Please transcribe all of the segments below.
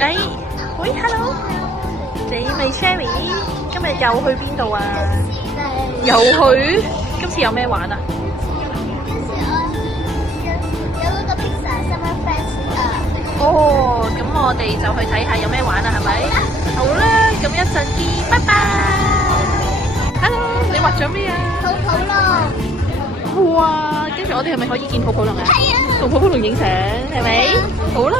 哎，喂 ，hello，你咪 Sherry，今日又去邊度啊？又去？今次有咩玩啊？哦，咁我哋就去睇下有咩玩啊，係咪？好啦，咁一陣見，拜拜。Hello，你畫咗咩啊？泡泡龍。哇，跟住我哋係咪可以見泡泡龍啊？係啊。同泡泡龍影相係咪？好啦，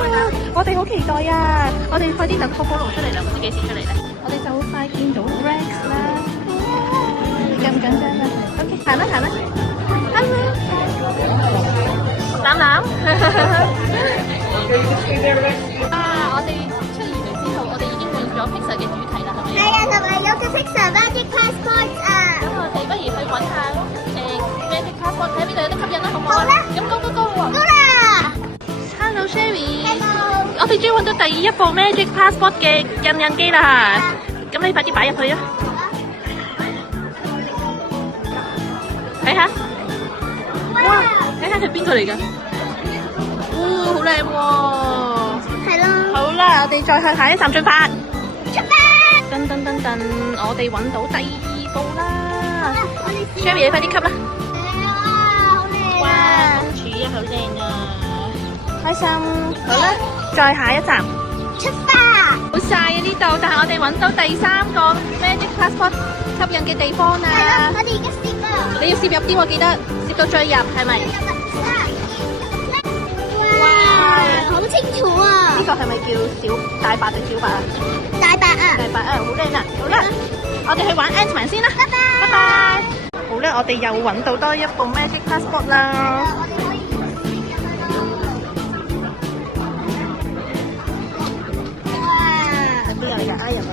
我哋好期待啊！我哋快啲等泡泡龍出嚟啦，唔知幾時出嚟咧。我哋就好快見到 Rex 啦。你緊唔緊張啊 ？OK， 行啦行啦。Hello， 攬攬。啊！我哋出完嚟之後，我哋已經換咗 Pixar 嘅主題啦，係咪？係啊，同埋有個 Pixar Magic Passport 啊！咁我哋不如去揾下Magic Passport 睇下邊度有得吸引啦，好唔好啊？好啦，咁 go 喎 好啦 ！Hello Sherry， ，Hello，我哋終於揾到第一部 Magic Passport 嘅印機啦！咁你快啲擺入去啊！睇下，哇！睇下佢邊個嚟㗎？好靚喎！係咯，好啦，我哋再向下一站進發。出發！噔噔噔噔，我哋揾到第二部啦我哋！Sherry，你快啲吸啦！好靚哇，啊！公主啊，好靚啊！開心。好啦，再下一站。出發！好晒啊呢度，但係我哋揾到第三個 Magic Passport 吸引嘅地方係啦咯，。我哋而家攝啦。你要攝入啲喎，記得攝到最入，係咪？哇，好清楚啊！呢個係咪叫大白定小白啊？大白啊！大白啊，好靚啊！好啦，我哋去玩 Ant-Man 先啦。拜拜！拜拜。好啦，我哋又揾到多一部 Magic Passport 啦。我哋可以哇！邊有嚟㗎？I 入嚟，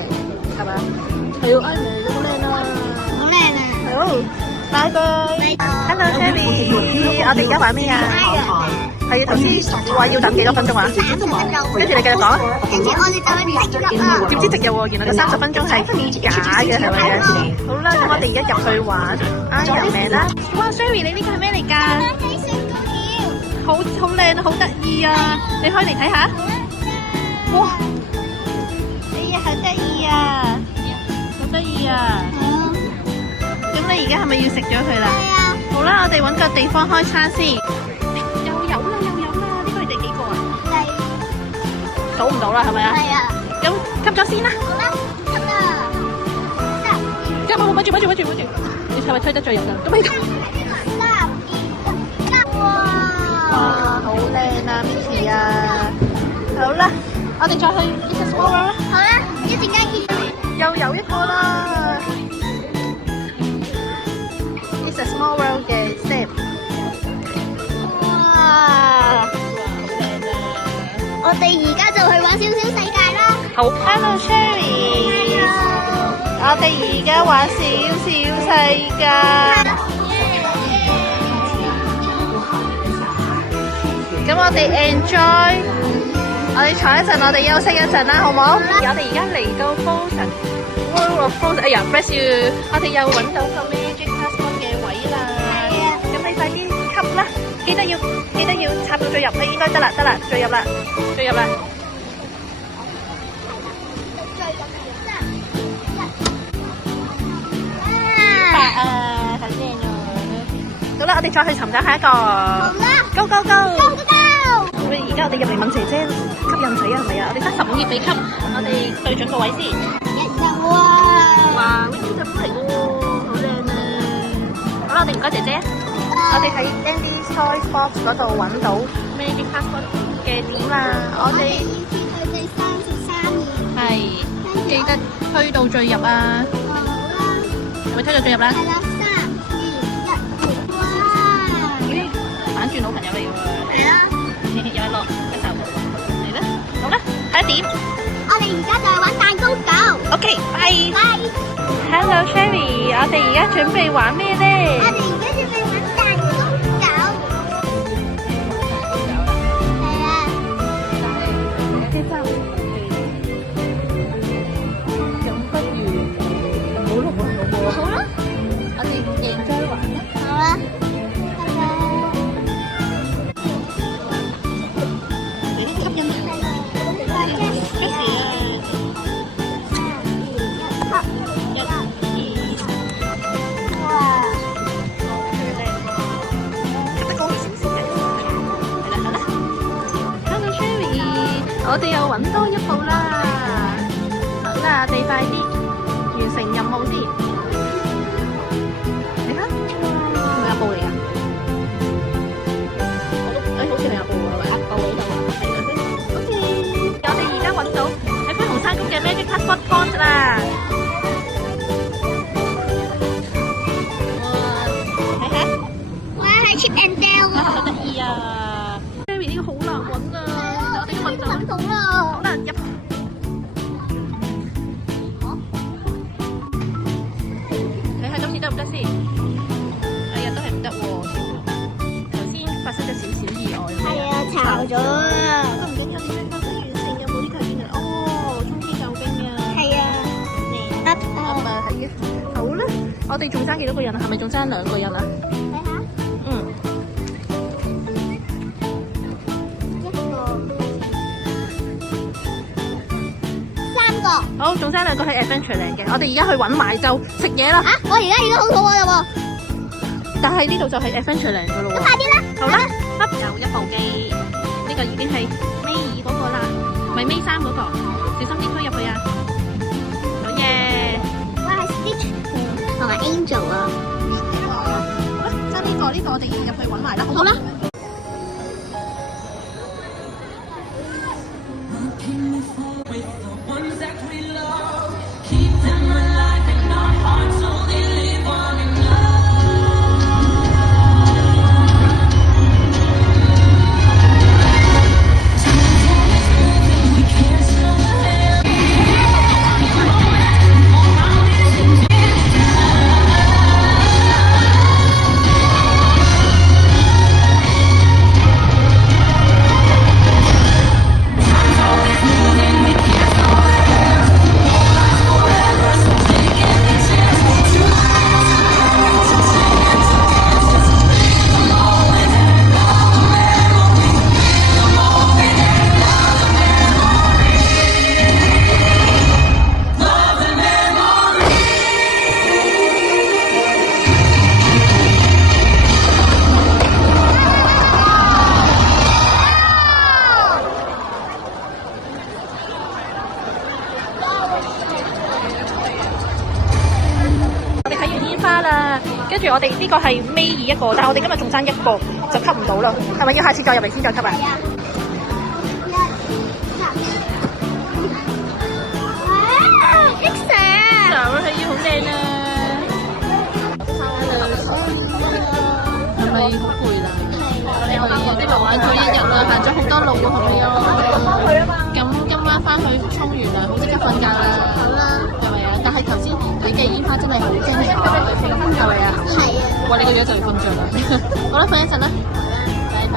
係咪？係喎，I 入嚟好靚啊！好靚啊！好，拜拜。Hello Sherry，我哋而家玩咩啊？係啊，頭先話要等幾多分鐘啊？跟住你繼續講啊。跟住我哋就去直入啦。點知直入喎？原來個30分鐘係假嘅，係咪啊？好啦，咁我哋而家入去玩 Iron Man 啦。哇 ，Sherry，你呢個係咩嚟㗎？睇雪糕條。好靚啊，好得意啊！你開嚟睇下。哇！哎呀，好得意啊！好得意啊！咁你而家係咪要食咗佢啦？係啊。好啦，我哋揾個地方開餐先。又有啦，呢個係第幾個啊？數唔到啦，係咪啊？係啊。咁吸咗先啦。好啦，得啦。跟住，咪住，你係咪推得最入㗎？咁你哇，好靚啊 ，Mickey 啊！好啦，我哋再去 It's a Small World 啦。好啦，一陣間見。又有一個啦 ，It's a Small World 嘅 set。哇，好靚啊！我哋而家就去玩小小世界啦。好 ，Hello Sherry，我哋而家玩小小世界。咁我哋 enjoy，我哋坐一陣，我哋休息一陣啦，好唔好？我哋而家嚟到 Frozen World of Frozen，哎呀 bless you， 我哋又揾到個 Magic Passport 嘅位啦。係啊。咁你快啲吸啦，記得要插到最入，你應該得啦，最入啦。白啊，好靚啊！好啦，我哋再去尋找下一個。好啦。Go！ Go！而家我哋入嚟問姐姐吸引水啊，係咪啊？我哋得15頁俾吸，我哋對準個位先。哇！呢隻杯嚟嘅喎，好靚啊！好啦，我哋唔該姐姐。我哋喺 Andy's Toy Box 嗰度揾到 Magic Passport 嘅點啦。我哋係記得推到最入啊！係咪推到最入啦？係啦，3、2、1，哇！咦，反轉老朋友嚟喎！係啦。又係落一手嚟啦，好啦，下一點。我哋而家就係玩蛋糕狗。OK，拜。拜。Hello Sherry，我哋而家準備玩咩咧？我哋而家準備玩蛋糕狗。係啊。咁不如唔好錄啦，好唔好啊？好啦。我哋enjoy玩啦。好啦。你啲吸引啊！我哋又揾多一步啦。好啦，我哋快啲完成任務先。你睇，係咪有布嚟㗎？好似係有布喎，係咪啊？布喺度啊，睇下先。OK，我哋而家揾到喺飛熊山谷嘅 Magic Passport Point 啦。哇，睇下，哇，係 Chip and Dale 好啊！得意啊 ！Berry 呢個好難揾啊，我哋揾到。揾到啦！好難入。睇下今次得唔得先？哎呀，都係唔得喎。頭先發生咗少少意外。係啊，炒咗啊！都唔緊要，點樣發生完成有冇呢個係邊啊？哦，衝天救兵啊！係啊，嚟得啊嘛係嘅。好啦，我哋仲爭幾多個人啊？係咪仲爭2個人啊？睇下，嗯。3個。好，仲爭2個係 Adventureland 嘅。我哋而家去揾埋就食嘢啦。啊！我而家已經好肚餓啦但係呢度就係 Adventureland 噶咯喎！喎。快啲啦！好啦，有一部機，呢個已經係尾2嗰個啦，唔係尾3嗰個，小心啲推入去啊！好嘢！哇，係 Stitch 同埋 Angel 啊！好啦，爭呢個我哋入去揾埋啦，好啦。跟住我哋呢個係尾2一個，但係我哋今日仲爭1個就吸唔到啦，係咪要下次再入嚟先再吸啊？係啊！哇！益蛇啊！就係要好靚啊！係咪好攰啦？係啊，呢度玩咗1日啦，行咗好多路喎，係咪啊？咁今晚翻去沖完涼，好即刻瞓覺啦。好啦，係咪啊？但係頭先睇嘅煙花真係好精彩，係咪啊？係啊！哇！你個樣就要瞓着啦。好啦，瞓一陣啦。拜拜。